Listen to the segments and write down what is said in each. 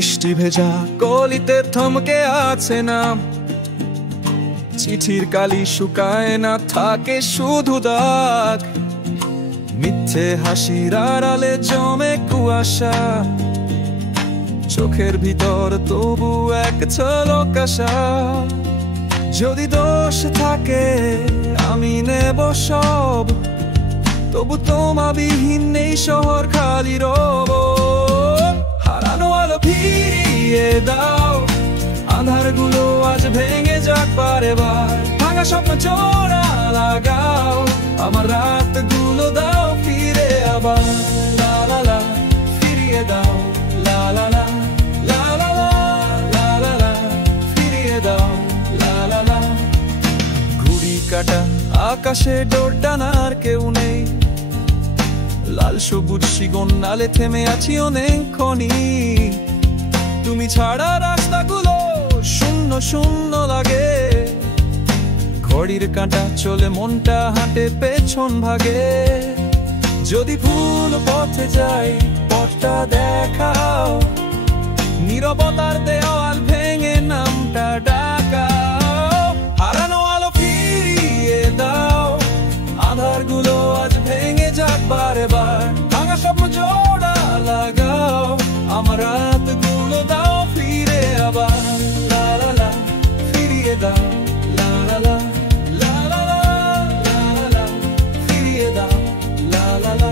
বৃষ্টি ভেজা কলিতে থমকে আছে নাম, চিঠির কালি শুকায় না, থাকে শুধু দাগ। মিথ্যে হাসির আড়ালে জমে কুয়াশা, চোখের ভিতর তবু এক ঝলক আশা। যদি দোষ থাকে আমি নেব সব, তবু তোমাবিহীন নেই শহর খালি রব। হারানো আলো ফিরিয়ে দাও, আধারগুলো আজ ভেঙে যাক বারেবার। ভাঙা স্বপ্ন জোড়া লাগাও, আমার রাতগুলো দাও ফিরে আবার। লা লা লা ফিরিয়ে দাও, লা লা লা লা লা লা লা লা ফিরিয়ে দাও, লা লা লা। ঘুড়ি কাটা আকাশে ডোরডানার কেউ নেই, লাল সবুজ শিগন্যালে থেমে আছি অনেকক্ষণই। তুমি ছাড়া রাস্তাগুলো শূন্য শূন্য লাগে, ঘড়ির কাঁটা চলে মনটা হাঁটে পেছন ভাগে। যদি ভুল পথে যাই পথটা দেখাও, নীরবতার দেওয়াল ভেঙে নামটা ডাকাও। হারানো আলো ফিরিয়ে দাও, আধারগুলো আজ ভেঙে যাক বারেবার। ভাঙা স্বপ্ন জোড়া লাগাও, আমার রাতগুলো দাও ফিরে আবার। লা লা লা ফিরিয়ে দাও, লা লা লা লা লা লা লা লা ফিরিয়ে দাও, লা লা লা।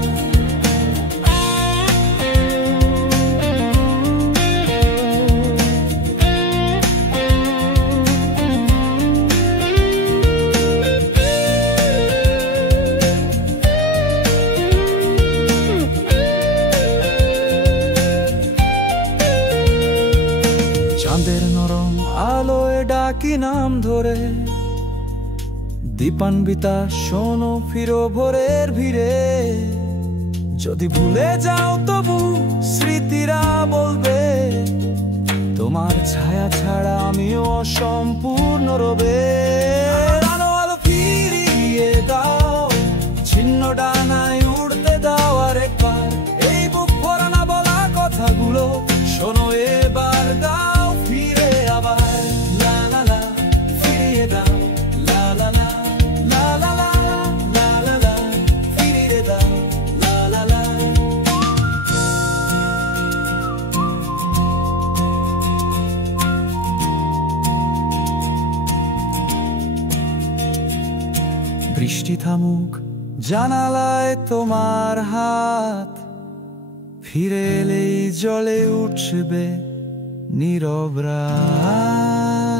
চাঁদের নরম আলোয় ডাকি নাম ধরে, দীপান্বিতা শোনো ফিরো ভোরের ভিড়ে। যদি ভুলে যাও তবু স্মৃতিরা বলবে, তোমার ছায়া ছাড়া আমিও অসম্পূর্ণ রবে। আলো আলো ফিরিয়ে দাও, ছিন্ন ডানায় উড়তে দাও আরেকবার। এই বুক ভরা না বলা কথাগুলো শোনো এবার দাও ফিরে আবার। লা লা লা ফিরিয়ে দাও, লা লা লা লা লা লা লা লা লা ফিরিয়ে দাও, লা লা লা। বৃষ্টি থামুক, জানালায় তোমার হাত, ফিরে এলেই জলে উঠবে নীরব রাত।